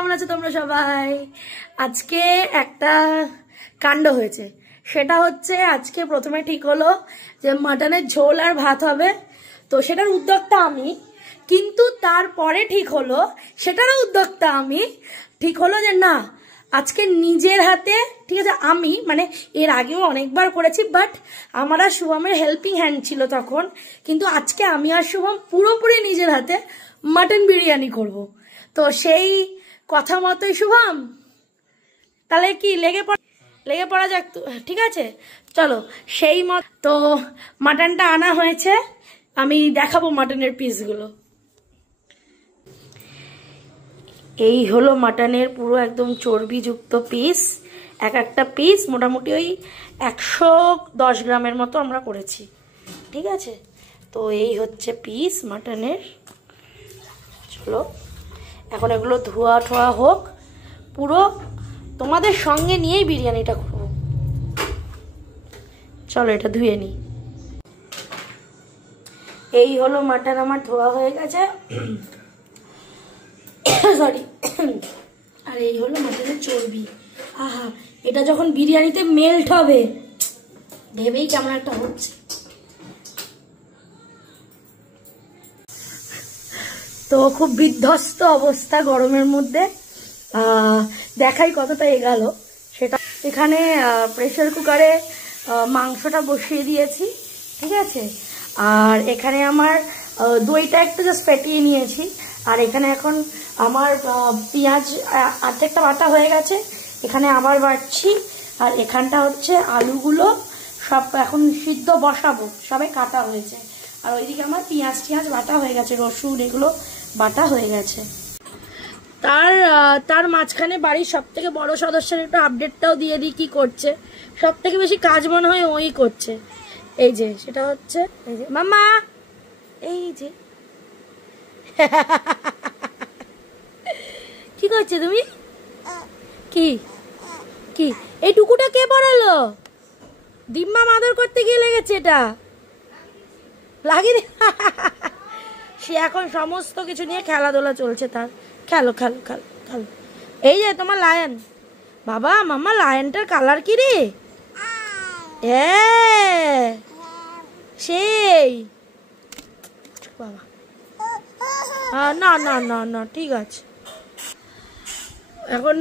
কেমন আছো তোমরা সবাই? আজকে একটা কাণ্ড হয়েছে, সেটা হচ্ছে আজকে প্রথমে ঠিক হলো যে মাটনের ঝোল আর ভাত হবে, তো সেটার উদ্যোক্তা আমি। কিন্তু তারপরে ঠিক হলো, সেটারও উদ্যোক্তা আমি, ঠিক হলো যে না আজকে নিজের হাতে, ঠিক আছে আমি মানে এর আগেও অনেকবার করেছি, বাট আমার আর শুভমের হেল্পিং হ্যান্ড ছিল তখন, কিন্তু আজকে আমি আর শুভম পুরোপুরি নিজের হাতে মাটন বিরিয়ানি করব। তো সেই কথা মতোই শুভম, তাহলে কি লেগে পড়া যাক তো, ঠিক আছে চলো সেই মত। তো মাটনটা আনা হয়েছে, আমি দেখাবো মাটনের পিসগুলো। এই হলো মাটনের পুরো একদম চর্বিযুক্ত পিস, এক একটা পিস মোটামুটি ওই 110 গ্রামের মতো আমরা করেছি, ঠিক আছে। তো এই হচ্ছে পিস মাটনের। চলো এখন এগুলো ধোয়া ঠোয়া হোক, পুরো তোমাদের সঙ্গে নিয়েই বিরিয়ানিটা করবো। চলো এটা ধুয়ে নিই। এই হলো মাটন আমার ধোয়া হয়ে গেছে, সরি। আর এই হলো মাটনের চর্বি। আহা, এটা যখন বিরিয়ানিতে মেল্ট হবে ভেবেই কেমন একটা হচ্ছে। তো খুব বিধ্বস্ত অবস্থা গরমের মধ্যে, দেখাই কতটা এগালো সেটা। এখানে প্রেসার কুকারে মাংসটা বসিয়ে দিয়েছি, ঠিক আছে। আর এখানে আমার দইটা একটু জাস্ট ফেটিয়ে নিয়েছি। আর এখানে এখন আমার পেঁয়াজ অর্ধেকটা বাটা হয়ে গেছে, এখানে আবার বাটছি। আর এখানটা হচ্ছে আলুগুলো সব এখন সিদ্ধ বসাবো, সবে কাটা হয়েছে। আর ওইদিকে আমার পেঁয়াজ টিয়াজ বাটা হয়ে গেছে, রসুন এগুলো বাটা হয়ে গেছে। তার মাঝখানে বাড়ির সব থেকে বড় সদস্যের একটু আপডেটটাও দিয়ে দিই কি করছে। সব থেকে বেশি কাজ মনে হয় ওই করছে। এই যে সেটা হচ্ছে এই যে মাম্মা, এই যে কি করছে তুমি? কি কি এই টুকুটা কে পড়ালো? দিম্মা মাদর করতে গিয়ে লেগেছে, এটা লাগেনি। সে এখন সমস্ত কিছু নিয়ে খেলাধুলা চলছে তার। খেলো খেলো খেলো খেলো। এই যে তোমার লায়ন, বাবা মাম্মা লায়নটার কালার কি রে? সেই বাবা, না না না না ঠিক আছে। এখন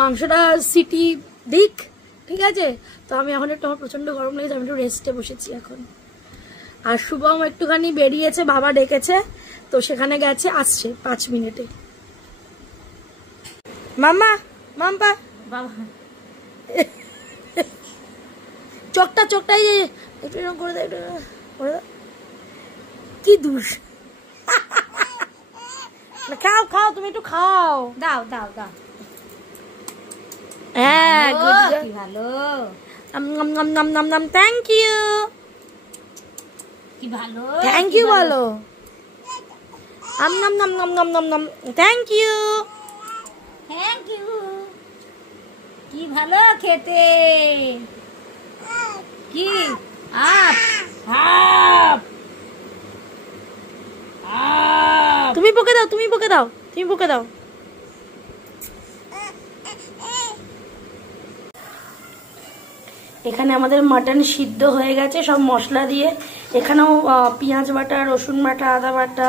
মাংসটা সিটি দিক, ঠিক আছে। তো আমি এখন একটু, আমার প্রচন্ড গরম লেগেছে, আমি একটু রেস্টে বসেছি এখন। আর শুভম একটুখানি বেরিয়েছে, বাবা ডেকেছে, তো সেখানে গেছে, আসছে 5 মিনিটে। মাম্মা মাম্পা বাবা চোখটা একটু এরকম করে দাও, একটু করে দাও। কি দুষ, খাও খাও তুমি একটু খাও, দাও দাও দাও। হ্যাঁ কি ভালো, থ্যাংক ইউ, কি ভালো, থ্যাংক ইউ বলো, থ্যাংক ইউ, থ্যাংক ইউ। কি ভালো খেতে, কি আপ আপ আপ। তুমি বকে দাও, তুমি বকে দাও, তুমি বকে দাও। এখানে আমাদের মাটন সিদ্ধ হয়ে গেছে সব মশলা দিয়ে। এখানেও পেঁয়াজ বাটা, রসুন বাটা, আদা বাটা,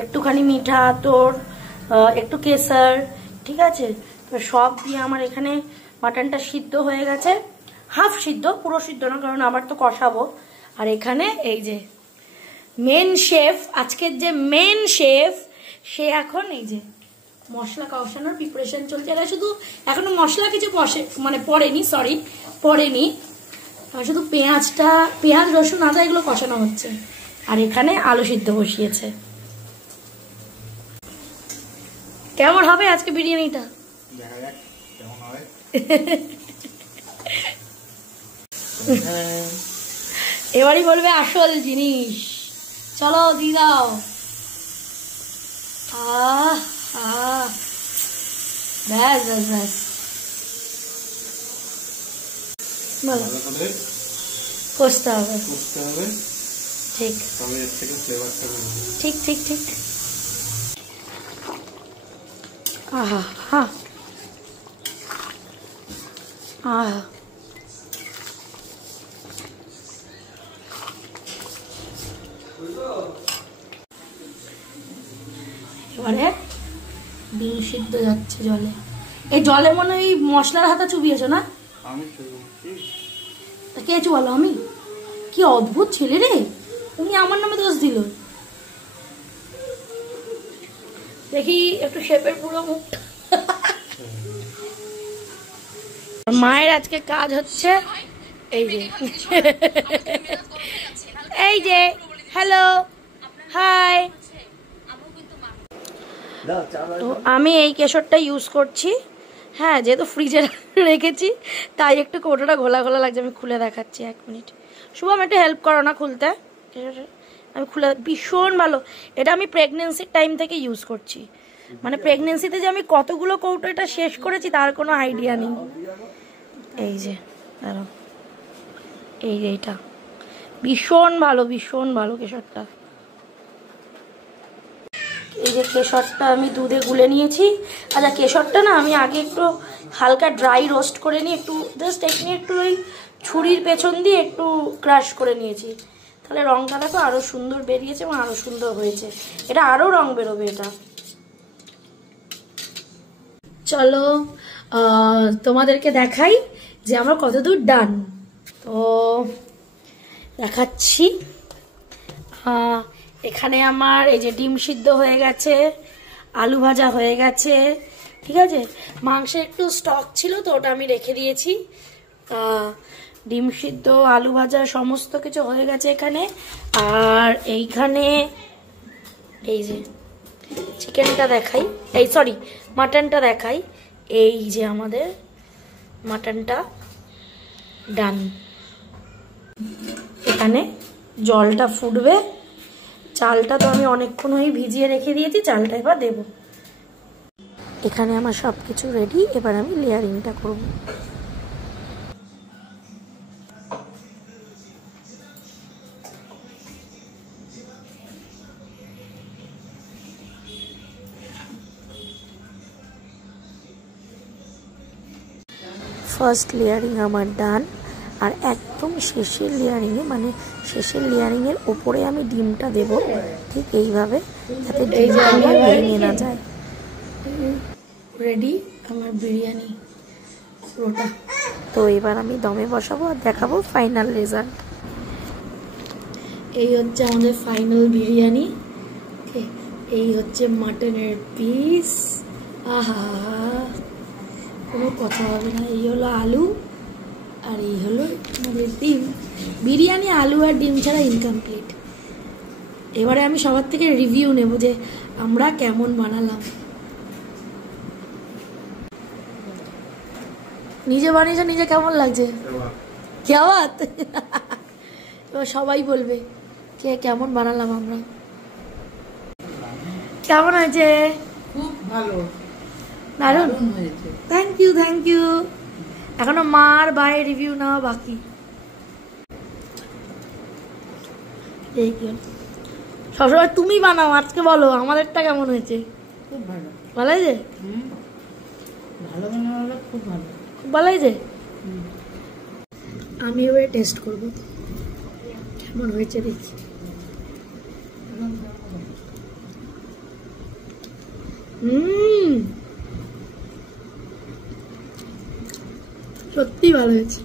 একটুখানি মিঠা আতর, একটু কেসার, ঠিক আছে। তো সব দিয়ে আমার এখানে মাটনটা সিদ্ধ হয়ে গেছে, হাফ সিদ্ধ, পুরো সিদ্ধ না, কারণ আবার তো কষাবো। আর এখানে এই যে মেন শেফ, আজকের যে মেন শেফ, সে এখন এই যে মশলা কষানোর প্রিপারেশন চলছে। এটা শুধু এখনো মশলা কিছু মানে পড়েনি, শুধু পেঁয়াজ রসুন আদা এগুলো কষানো হচ্ছে। আর এখানে আলু সিদ্ধ বসিয়েছে। কেমন হবে আজকে বিরিয়ানিটা? এবারই বলবে আসল জিনিস। চলো দিয়ে দাও। ব্যাস ব্যাস ব্যাস, কষতে হবে, ঠিক ঠিক ঠিক ঠিক। আহা হা আহা এবারে ডিম সিদ্ধ যাচ্ছে জলে। এই জলে মনে হয় মশলার হাতা চুবিয়েছো না? কে চুবালো? আমি? কি অদ্ভুত ছেলে রে, তুমি আমার নামে দোষ দিল। দেখি একটু শেপের পুরো মুখ। মায়ের আজকে কাজ হচ্ছে এই যে এই যে হ্যালো হাই। তো আমি এই কেশরটা ইউজ করছি। হ্যাঁ, যেহেতু ফ্রিজে রেখেছি তাই একটু কৌটোটা ঘোলা ঘোলা লাগছে। আমি খুলে দেখাচ্ছি, 1 মিনিট। শুভম একটু হেল্প করো না খুলতে। আমি খুলে, ভীষণ ভালো। এটা আমি প্রেগনেন্সির টাইম থেকে ইউজ করছি। মানে প্রেগনেন্সিতে যে আমি কতগুলো কৌটো এটা শেষ করেছি তার কোনো আইডিয়া নেই। এই যে দাঁড়াও, এই যে এইটা ভীষণ ভালো কেশরটা। এই যে কেশরটা আমি দুধে গুলে নিয়েছি। আচ্ছা, কেশরটা না আমি আগে একটু হালকা ড্রাই রোস্ট করে নিয়ে একটু জাস্ট একটু ওই ছুরির পেছন দিয়ে একটু ক্রাশ করে নিয়েছি। তাহলে রঙটা দেখো আরও সুন্দর বেরিয়েছে এবং আরও সুন্দর হয়েছে। এটা আরও রং বেরোবে এটা। চলো তোমাদেরকে দেখাই যে আমার কতদূর ডান। তো দেখাচ্ছি। এখানে আমার এই যে ডিম সিদ্ধ হয়ে গেছে, আলু ভাজা হয়ে গেছে, ঠিক আছে। মাংসে একটু স্টক ছিল তো ওটা আমি রেখে দিয়েছি। ডিম সিদ্ধ, আলু ভাজা সমস্ত কিছু হয়ে গেছে এখানে। আর এইখানে এই যে চিকেনটা দেখাই, এই সরি মাটনটা দেখাই। এই যে আমাদের মাটনটা ডান। এখানে জলটা ফুটবে। চালটা তো আমি অনেকক্ষণ হয়ে ভিজিয়ে রেখে দিয়েছি, চালটা এবার দেব। এখানে আমার সব কিছু রেডি। এবার আমি লেয়ারিংটা করব। ফার্স্ট লেয়ারিং আমার ডান। আর একদম শেষের লেয়ারিংয়ে, মানে শেষের লেয়ারিংয়ের ওপরে আমি ডিমটা দেব ঠিক এইভাবে, যাতে ডিমটা আমার ভেঙে না যায়। রেডি আমার বিরিয়ানি পুরোটা। তো এবার আমি দমে বসাবো আর দেখাবো ফাইনাল রেজাল্ট। এই হচ্ছে আমাদের ফাইনাল বিরিয়ানি। এই হচ্ছে মাটনের পিস। আহা, কোনো কথা হবে না। এই হলো আলু আর এই হলো আমাদের ডিম। বিরিয়ানি আলু আর ডিম ছাড়া ইনকমপ্লিট। এবারে আমি সবার থেকে রিভিউ নেব যে আমরা কেমন বানালাম। নিজে বানিয়েছো, নিজে কেমন লাগছে? কেমন? এবার সবাই বলবে যে কেমন বানালাম আমরা। কেমন হয়েছে? খুব ভালো, দারুণ হয়েছে। Thank you. এখনো মার ভাইয়ের রিভিউ নেওয়া বাকি। সবসময় তুমি বানাও, আজকে বলো আমাদেরটা কেমন হয়েছে? খুব ভালো। ভালো হয়েছে? ভালো বানালে খুব ভালো। খুব ভালো হয়েছে। আমি এবারে টেস্ট করব কেমন হয়েছে দেখি। সত্যি ভালো হয়েছে।